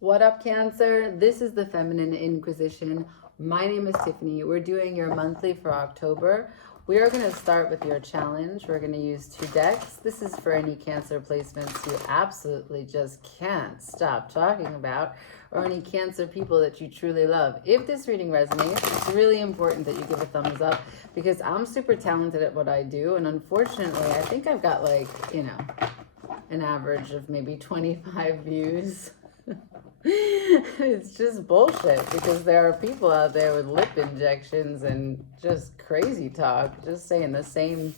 What up, Cancer? This is the Feminine Inquisition. My name is Tiffany. We're doing your monthly for October. We are going to start with your challenge. We're going to use 2 decks. This is for any Cancer placements you absolutely just can't stop talking about, or any Cancer people that you truly love. If this reading resonates, it's really important that you give a thumbs up, because I'm super talented at what I do, and unfortunately, I think I've got an average of maybe 25 views. It's just bullshit, because there are people out there with lip injections and just crazy talk, just saying the same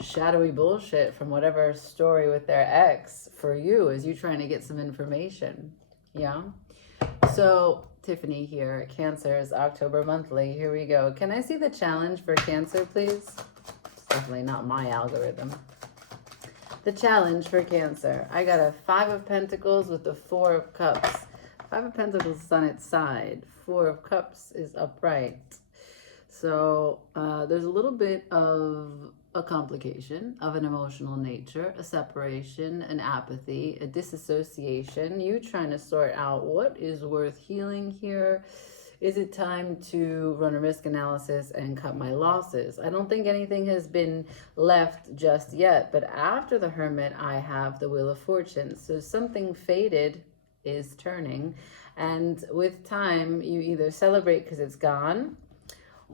shadowy bullshit from whatever story with their ex for you as you trying to get some information. Yeah. So Tiffany here, Cancer's October monthly. Here we go. Can I see the challenge for Cancer, please? It's definitely not my algorithm. The challenge for Cancer. I got a 5 of Pentacles with the 4 of Cups. 5 of Pentacles is on its side. 4 of Cups is upright. So there's a little bit of a complication of an emotional nature, a separation, an apathy, a disassociation. You trying to sort out what is worth healing here. Is it time to run a risk analysis and cut my losses? I don't think anything has been left just yet, but after the Hermit, I have the Wheel of Fortune. So something faded is turning, and with time, you either celebrate because it's gone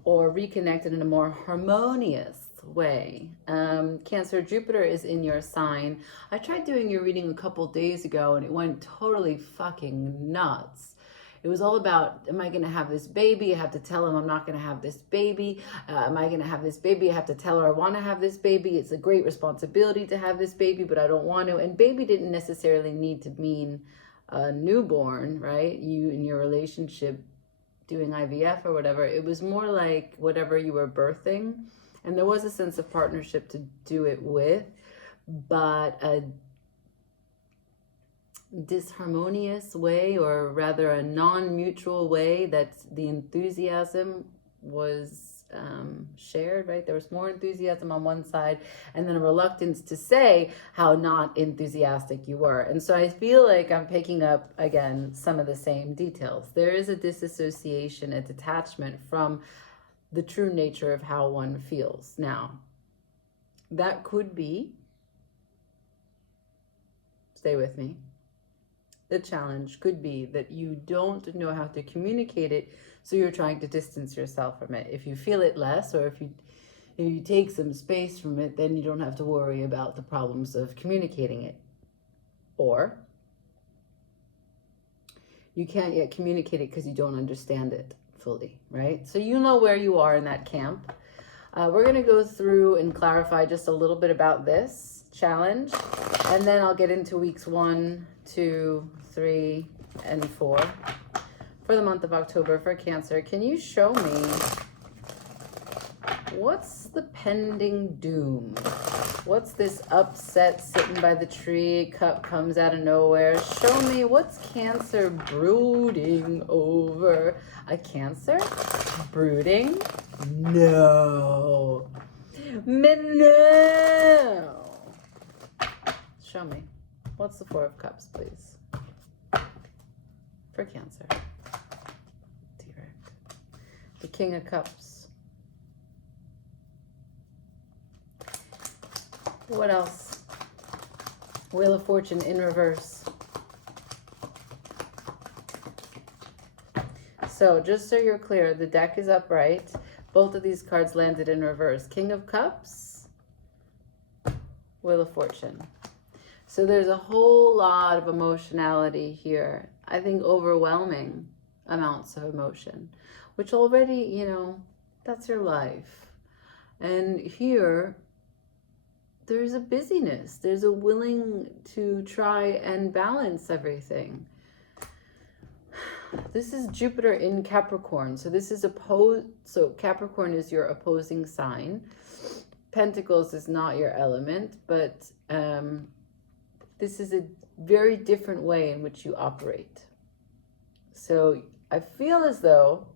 or reconnect it in a more harmonious way. Cancer, Jupiter is in your sign. I tried doing your reading a couple days ago, and it went totally fucking nuts. It was all about, am I going to have this baby? I have to tell him I'm not going to have this baby. Am I going to have this baby? I have to tell her I want to have this baby. It's a great responsibility to have this baby, but I don't want to. And baby didn't necessarily need to mean a newborn, right? You in your relationship doing IVF or whatever. It was more like whatever you were birthing. And there was a sense of partnership to do it with, but a disharmonious way, or rather a non-mutual way, that the enthusiasm was shared, right? There was more enthusiasm on one side, and then a reluctance to say how not enthusiastic you were. And so I feel like I'm picking up again some of the same details. There is a disassociation, a detachment from the true nature of how one feels. Now, that could be, stay with me, the challenge could be that you don't know how to communicate it, so you're trying to distance yourself from it. If you feel it less, or if you take some space from it, then you don't have to worry about the problems of communicating it. Or you can't yet communicate it because you don't understand it fully, right? So you know where you are in that camp. We're going to go through and clarify just a little bit about this challenge, and then I'll get into weeks 1, 2, 3, and 4 for the month of October for Cancer. Can you show me what's the pending doom? What's this upset sitting by the tree? Cup comes out of nowhere. Show me what's Cancer brooding over. A Cancer brooding? No. No. Show me. What's the 4 of Cups, please? For Cancer. Direct. The King of Cups. What else? Wheel of Fortune in reverse. So just so you're clear, the deck is upright. Both of these cards landed in reverse. King of Cups, Wheel of Fortune. So there's a whole lot of emotionality here. I think overwhelming amounts of emotion, which already, that's your life. And here, there's a busyness. There's a willing to try and balance everything. This is Jupiter in Capricorn. So this is so Capricorn is your opposing sign. Pentacles is not your element, but this is a very different way in which you operate. So I feel as though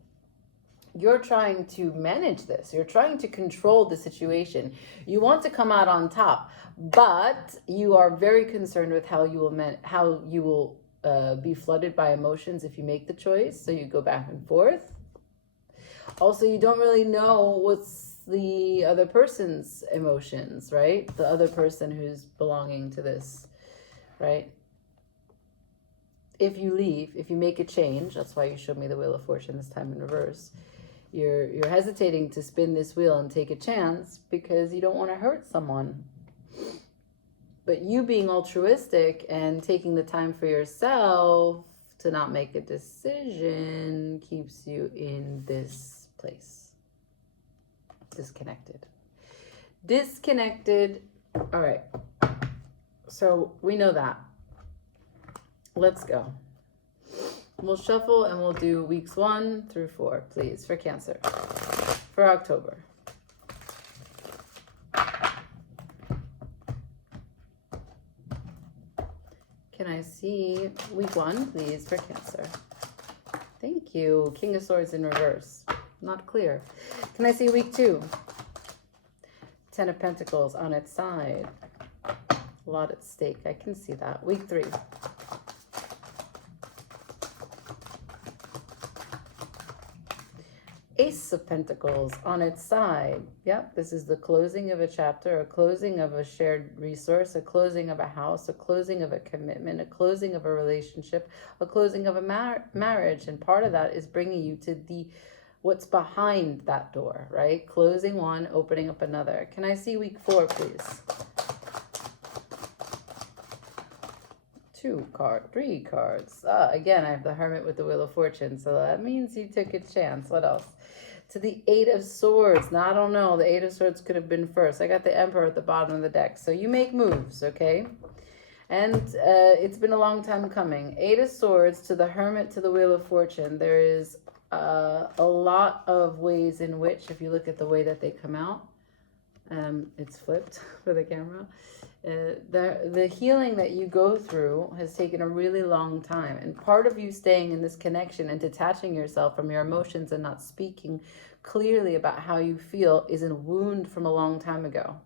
you're trying to manage this. You're trying to control the situation. You want to come out on top, but you are very concerned with how you will be flooded by emotions if you make the choice, so you go back and forth. Also, you don't really know what's the other person's emotions, right? The other person who's belonging to this, right? If you leave, if you make a change, that's why you showed me the Wheel of Fortune this time in reverse. You're hesitating to spin this wheel and take a chance because you don't want to hurt someone. But you being altruistic and taking the time for yourself to not make a decision keeps you in this place. Disconnected. All right. So we know that. Let's go. We'll shuffle and we'll do weeks 1 through 4, please, for Cancer. For October. Can I see week 1, please, for Cancer? Thank you. King of Swords in reverse. Not clear. Can I see week 2? 10 of Pentacles on its side. A lot at stake. I can see that. Week 3. Ace of Pentacles on its side. Yep, this is the closing of a chapter, a closing of a shared resource, a closing of a house, a closing of a commitment, a closing of a relationship, a closing of a marriage. And part of that is bringing you to what's behind that door, right? Closing one, opening up another. Can I see week 4, please? 3 cards. Again, I have the Hermit with the Wheel of Fortune, so that means you took a chance. What else? To the 8 of Swords. Now, I don't know. The 8 of Swords could have been first. I got the Emperor at the bottom of the deck. So you make moves, okay? And it's been a long time coming. 8 of Swords to the Hermit to the Wheel of Fortune. There is a lot of ways in which, if you look at the way that they come out, it's flipped for the camera. The healing that you go through has taken a really long time, and part of you staying in this connection and detaching yourself from your emotions and not speaking clearly about how you feel is a wound from a long time ago.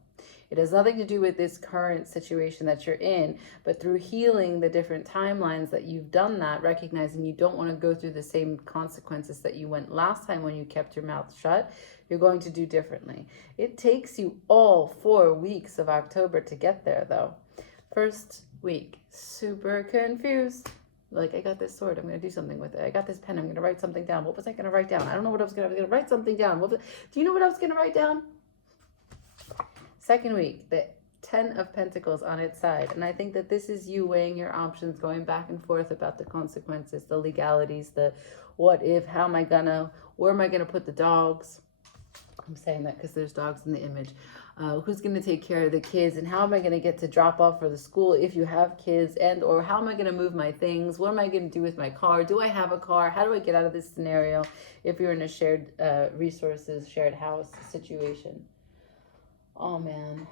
It has nothing to do with this current situation that you're in, but through healing the different timelines that you've done that, recognizing you don't want to go through the same consequences that you went last time when you kept your mouth shut, you're going to do differently. It takes you all 4 weeks of October to get there, though. First week, super confused. Like, I got this sword, I'm going to do something with it. I got this pen, I'm going to write something down. What was I going to write down? I don't know what I was going to write something down. Do you know what I was going to write down? Second week, the 10 of Pentacles on its side. And I think that this is you weighing your options, going back and forth about the consequences, the legalities, the what if, how am I gonna, where am I gonna put the dogs? I'm saying that because there's dogs in the image. Who's going to take care of the kids, and how am I going to get to drop off for the school if you have kids, and or how am I going to move my things? What am I going to do with my car? Do I have a car? How do I get out of this scenario if you're in a shared resources, shared house situation? Oh, man.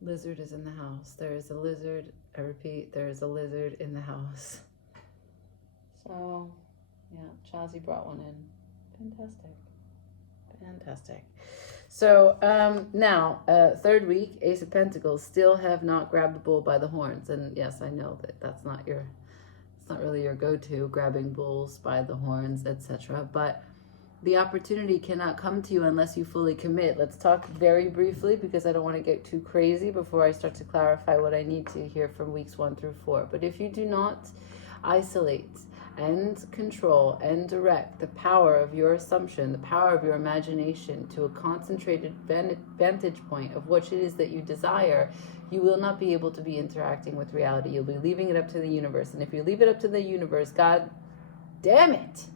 Lizard is in the house. There is a lizard. I repeat, there is a lizard in the house. So, yeah, Chazzy brought one in. Fantastic. So now, third week, Ace of Pentacles, still have not grabbed the bull by the horns. And yes, I know that it's not really your go-to, grabbing bulls by the horns, etc. But the opportunity cannot come to you unless you fully commit. Let's talk very briefly, because I don't want to get too crazy before I start to clarify what I need to hear from weeks 1 through 4. But if you do not isolate and control and direct the power of your assumption, the power of your imagination to a concentrated vantage point of what it is that you desire, you will not be able to be interacting with reality. You'll be leaving it up to the universe. And if you leave it up to the universe, God damn it,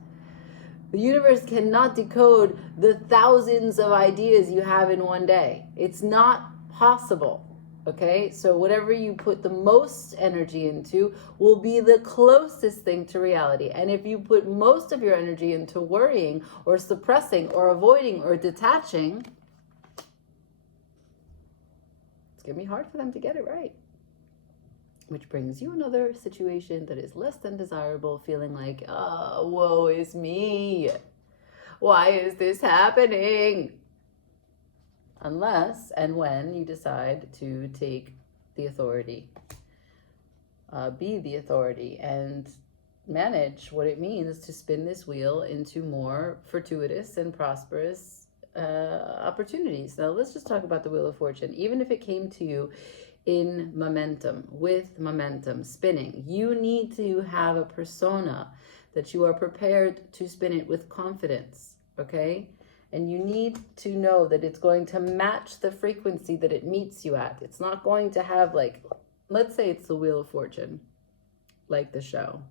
the universe cannot decode the thousands of ideas you have in one day. It's not possible. Okay, so whatever you put the most energy into will be the closest thing to reality. And if you put most of your energy into worrying or suppressing or avoiding or detaching, it's going to be hard for them to get it right. Which brings you another situation that is less than desirable, feeling like, oh, woe is me. Why is this happening? Unless and when you decide to take the authority. be the authority and manage what it means to spin this wheel into more fortuitous and prosperous opportunities. Now, let's just talk about the Wheel of Fortune. Even if it came to you in momentum, with momentum, spinning, you need to have a persona that you are prepared to spin it with confidence, okay? And you need to know that it's going to match the frequency that it meets you at. It's not going to have, like, let's say it's the Wheel of Fortune, like the show.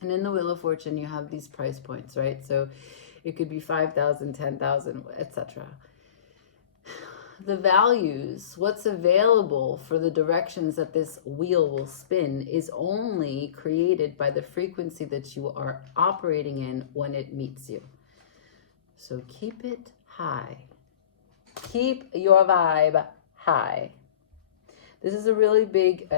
And in the Wheel of Fortune, you have these price points, right? So it could be 5,000, 10,000, etc. The values, what's available for the directions that this wheel will spin, is only created by the frequency that you are operating in when it meets you. So keep it high. Keep your vibe high. This is a really big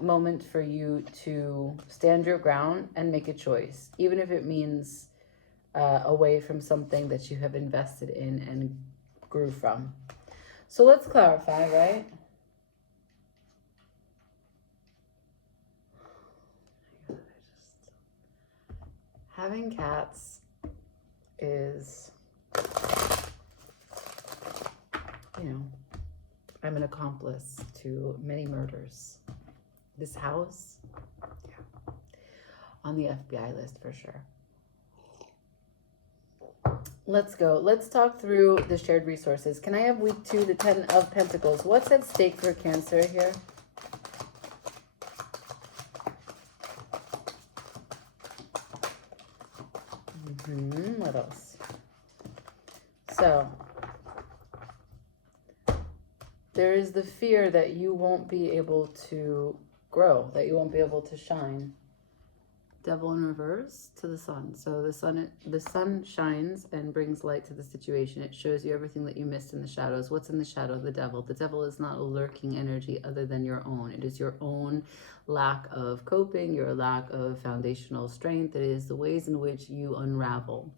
moment for you to stand your ground and make a choice, even if it means away from something that you have invested in and grew from. So let's clarify, right? Having cats is, I'm an accomplice to many murders. This house, yeah, on the FBI list for sure. Let's go. Let's talk through the shared resources. Can I have week 2, the 10 of Pentacles? What's at stake for Cancer here? What else? So, there is the fear that you won't be able to grow, that you won't be able to shine. Devil in reverse to the sun. So the sun shines and brings light to the situation. It shows you everything that you missed in the shadows. What's in the shadow? The devil. The devil is not a lurking energy other than your own. It is your own lack of coping, your lack of foundational strength. It is the ways in which you unravel.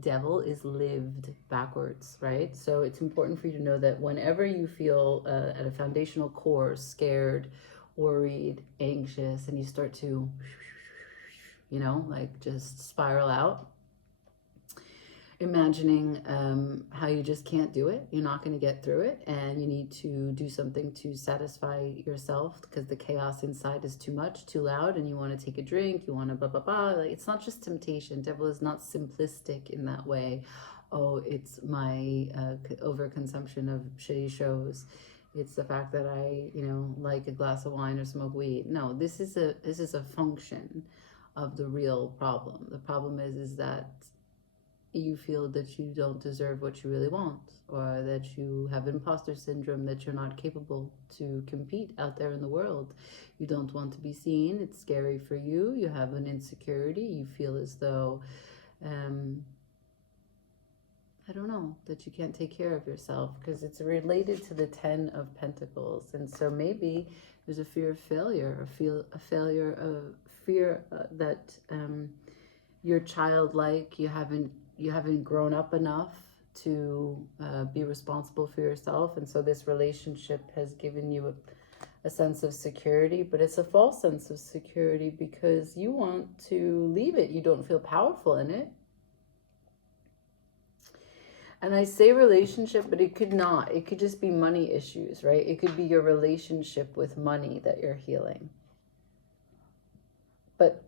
Devil is lived backwards, right? So it's important for you to know that whenever you feel at a foundational core, scared, worried, anxious, and you start to like just spiral out, imagining how you just can't do it, you're not going to get through it, and you need to do something to satisfy yourself because the chaos inside is too much, too loud, and you want to take a drink, you want to blah blah blah. Like, it's not just temptation. Devil is not simplistic in that way. Oh, it's my overconsumption of shitty shows. It's the fact that I like a glass of wine or smoke weed. No, this is a function of the real problem. The problem is that you feel that you don't deserve what you really want, or that you have imposter syndrome, that you're not capable to compete out there in the world. You don't want to be seen. It's scary for you. You have an insecurity. You feel as though, I don't know, that you can't take care of yourself, because it's related to the 10 of Pentacles. And so maybe there's a fear of failure, a fear that you're childlike, you haven't grown up enough to be responsible for yourself, and so this relationship has given you a sense of security, but it's a false sense of security because you want to leave it. You don't feel powerful in it. And I say relationship, but it could not. It could just be money issues, right? It could be your relationship with money that you're healing. But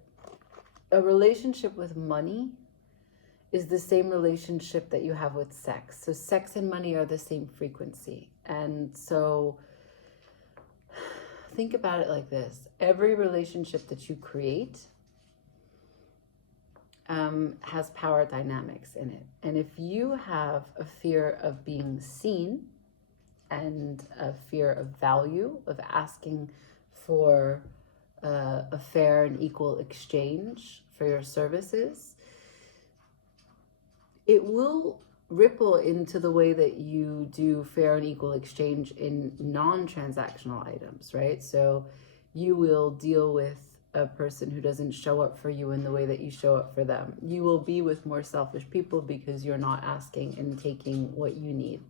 a relationship with money is the same relationship that you have with sex. So sex and money are the same frequency. And so think about it like this. Every relationship that you create has power dynamics in it. And if you have a fear of being seen and a fear of value, of asking for a fair and equal exchange for your services, it will ripple into the way that you do fair and equal exchange in non-transactional items, right? So you will deal with a person who doesn't show up for you in the way that you show up for them. You will be with more selfish people because you're not asking and taking what you need,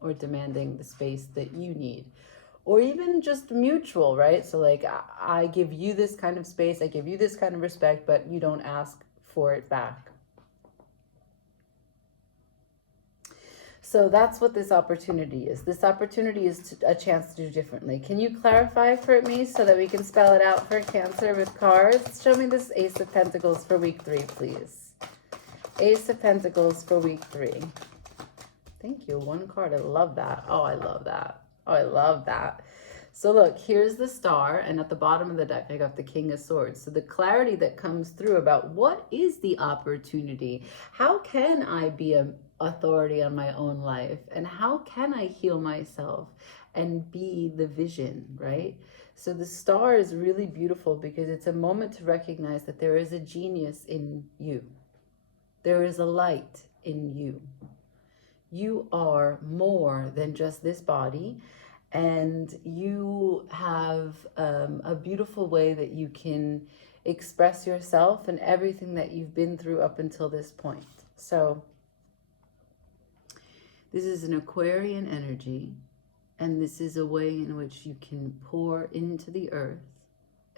or demanding the space that you need, or even just mutual, right? So like, I give you this kind of space, I give you this kind of respect, but you don't ask for it back. So that's what this opportunity is. This opportunity is a chance to do differently. Can you clarify for me so that we can spell it out for Cancer with cards? Show me this Ace of Pentacles for week 3, please. Ace of Pentacles for week 3. Thank you. One card. I love that. Oh, I love that. Oh, I love that. So look, here's the Star, and at the bottom of the deck, I got the King of Swords. So the clarity that comes through about what is the opportunity? How can I be an authority on my own life? And how can I heal myself and be the vision, right? So the Star is really beautiful because it's a moment to recognize that there is a genius in you. There is a light in you. You are more than just this body. And you have a beautiful way that you can express yourself and everything that you've been through up until this point. So this is an Aquarian energy, and this is a way in which you can pour into the earth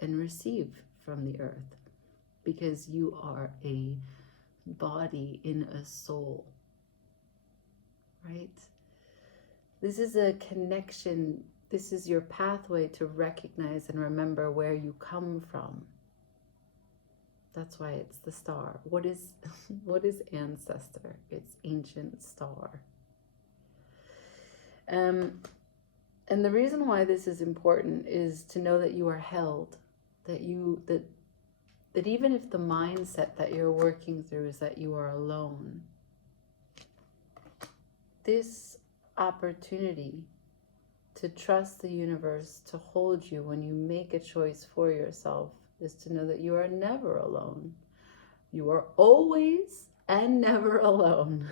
and receive from the earth, because you are a body in a soul, right? This is a connection. This is your pathway to recognize and remember where you come from. That's why it's the Star. What is ancestor? It's ancient star. And the reason why this is important is to know that you are held, that even if the mindset that you're working through is that you are alone, this opportunity to trust the universe to hold you when you make a choice for yourself is to know that you are never alone. You are always and never alone.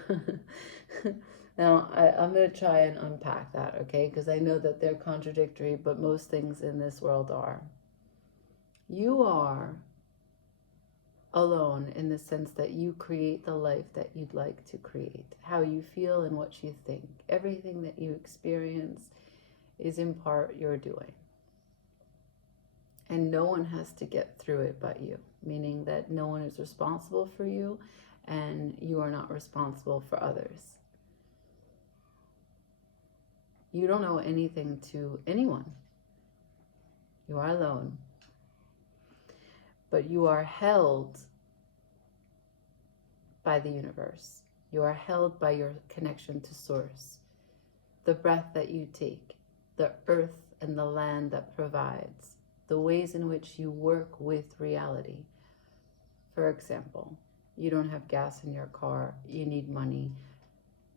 Now, I'm going to try and unpack that, okay? Because I know that they're contradictory, but most things in this world are. You are alone in the sense that you create the life that you'd like to create, how you feel and what you think. Everything that you experience is in part your doing. And no one has to get through it but you, meaning that no one is responsible for you and you are not responsible for others. You don't owe anything to anyone. You are alone. But you are held by the universe. You are held by your connection to source. The breath that you take, the earth and the land that provides, the ways in which you work with reality. For example, you don't have gas in your car, you need money,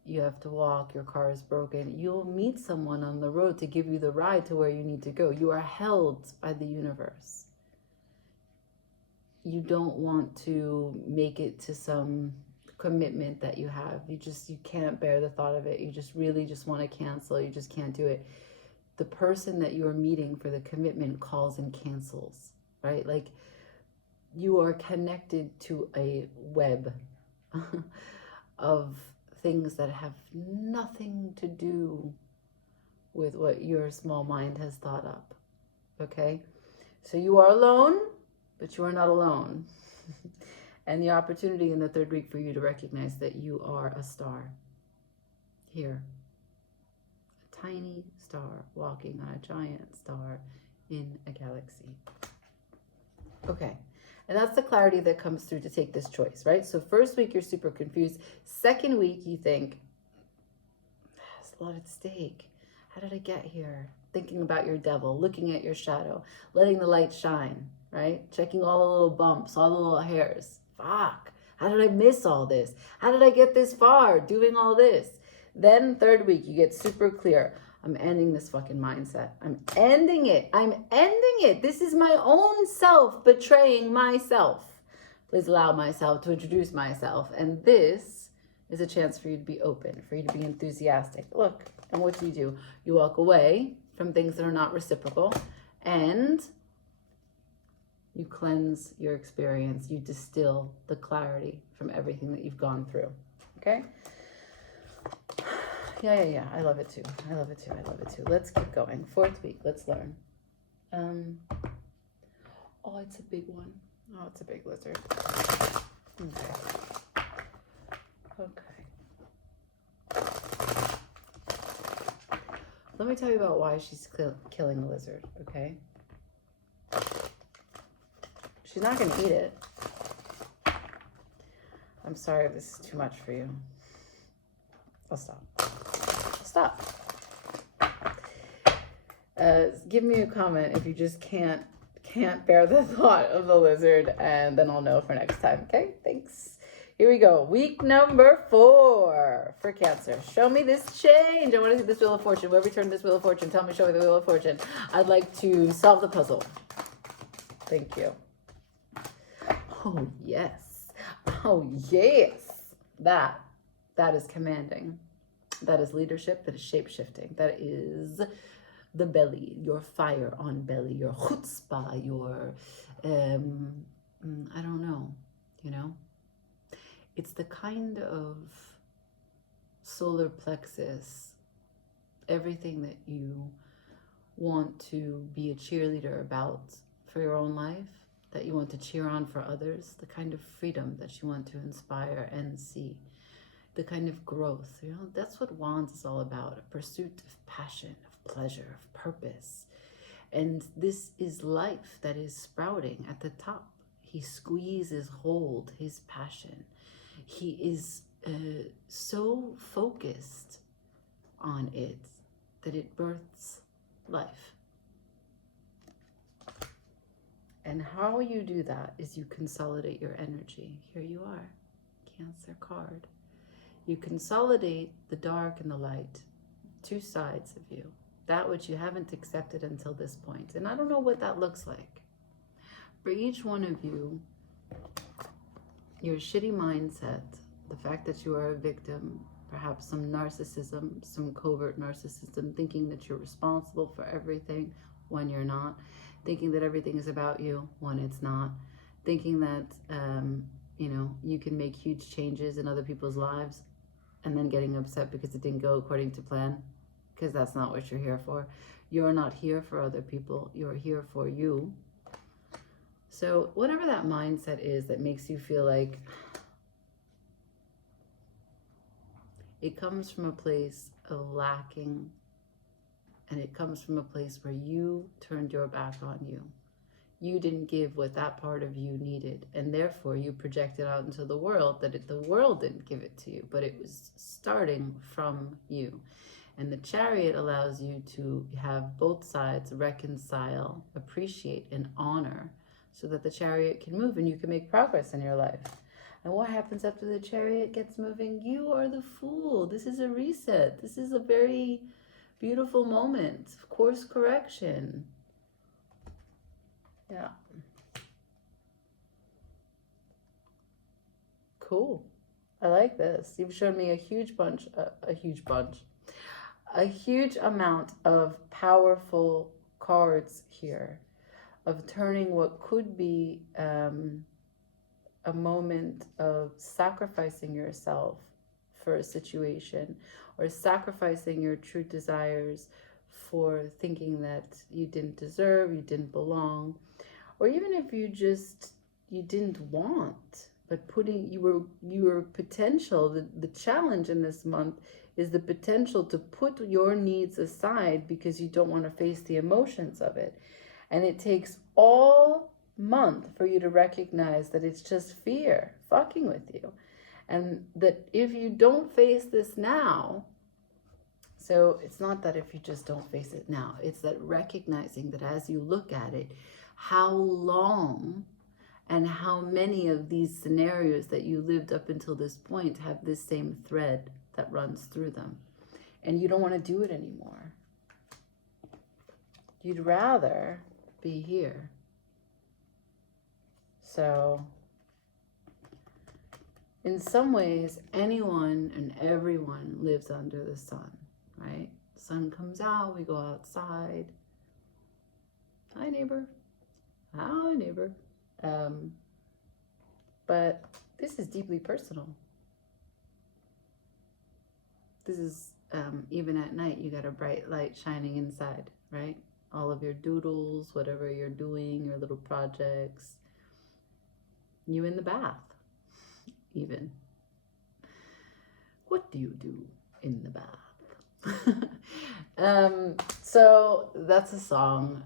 you have to walk, your car is broken. You'll meet someone on the road to give you the ride to where you need to go. You are held by the universe. You don't want to make it to some commitment that you have. You can't bear the thought of it. You just really want to cancel. You just can't do it. The person that you are meeting for the commitment calls and cancels, right? Like, you are connected to a web of things that have nothing to do with what your small mind has thought up, okay? So you are alone, but you are not alone. And the opportunity in the third week for you to recognize that you are a star here. A tiny star walking on a giant star in a galaxy. Okay. And that's the clarity that comes through to take this choice, right? So first week, you're super confused. Second week, you think, there's a lot at stake. How did I get here? Thinking about your devil, looking at your shadow, letting the light shine, right? Checking all the little bumps, all the little hairs. Fuck, how did I miss all this? How did I get this far doing all this? Then third week, you get super clear. I'm ending this fucking mindset. I'm ending it. I'm ending it. This is my own self betraying myself. Please allow myself to introduce myself. And this is a chance for you to be open, for you to be enthusiastic. Look, and what do? You walk away from things that are not reciprocal, and you cleanse your experience. You distill the clarity from everything that you've gone through. Okay? Yeah. I love it too. Let's keep going. 4th week. Let's learn. Oh, it's a big one. Oh, it's a big lizard. Okay. Let me tell you about why she's killing the lizard, okay? She's not going to eat it. I'm sorry if this is too much for you. I'll stop. Give me a comment if you just can't bear the thought of the lizard, and then I'll know for next time, okay? Thanks. Here we go. Week number 4 for Cancer. Show me this change. I want to see this Wheel of Fortune. Whoever turned this Wheel of Fortune, tell me, show me the Wheel of Fortune. I'd like to solve the puzzle. Thank you. Oh, yes. That is commanding. That is leadership. That is shape-shifting. That is the belly, your fire on belly, your chutzpah, your, I don't know, It's the kind of solar plexus, everything that you want to be a cheerleader about for your own life, that you want to cheer on for others, the kind of freedom that you want to inspire and see, the kind of growth, that's what Wands is all about, a pursuit of passion, of pleasure, of purpose. And this is life that is sprouting at the top. He squeezes hold his passion. He is so focused on it that it births life. And how you do that is you consolidate your energy. Here you are, Cancer card. You consolidate the dark and the light, 2 sides of you, that which you haven't accepted until this point. And I don't know what that looks like. For each one of you, your shitty mindset, the fact that you are a victim, perhaps some narcissism, some covert narcissism, thinking that you're responsible for everything when you're not, thinking that everything is about you when it's not, thinking that, you can make huge changes in other people's lives and then getting upset because it didn't go according to plan, because that's not what you're here for. You're not here for other people. You're here for you. So whatever that mindset is that makes you feel like it comes from a place of lacking, and it comes from a place where you turned your back on you. You didn't give what that part of you needed, and therefore you projected out into the world that the world didn't give it to you, but it was starting from you. And the Chariot allows you to have both sides reconcile, appreciate, and honor, so that the Chariot can move and you can make progress in your life. And what happens after the Chariot gets moving? You are the Fool. This is a reset. This is a very beautiful moment of course correction. Yeah. Cool. I like this. You've shown me a huge amount of powerful cards here, of turning what could be a moment of sacrificing yourself for a situation, or sacrificing your true desires for thinking that you didn't deserve, you didn't belong, or even if you didn't want, but putting your potential, the challenge in this month is the potential to put your needs aside because you don't want to face the emotions of it. And it takes all month for you to recognize that it's just fear fucking with you. And that if you don't face this now, so it's not that if you just don't face it now, it's that recognizing that as you look at it, how long and how many of these scenarios that you lived up until this point have this same thread that runs through them. And you don't want to do it anymore. You'd rather be here. So in some ways, anyone and everyone lives under the sun, right? Sun comes out, we go outside. Hi, neighbor. Hi, neighbor. But this is deeply personal. This is even at night, you got a bright light shining inside, right? All of your doodles, whatever you're doing, your little projects, you in the bath, even. What do you do in the bath? So that's a song.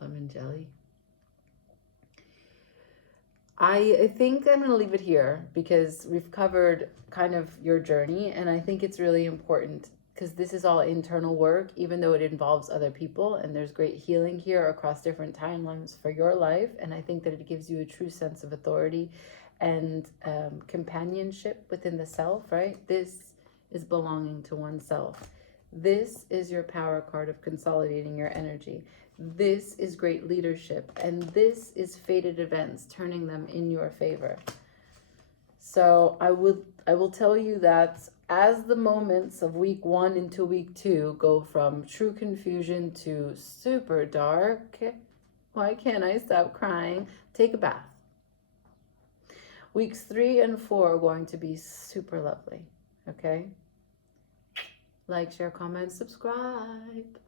Lemon jelly. I think I'm going to leave it here because we've covered kind of your journey, and I think it's really important because this is all internal work, even though it involves other people, and there's great healing here across different timelines for your life, and I think that it gives you a true sense of authority and companionship within the self, right? This is belonging to oneself. This is your power card of consolidating your energy. This is great leadership, and this is fated events, turning them in your favor. So I will tell you that as the moments of week 1 into week 2 go from true confusion to super dark, why can't I stop crying? Take a bath. Weeks 3 and 4 are going to be super lovely, okay? Like, share, comment, subscribe.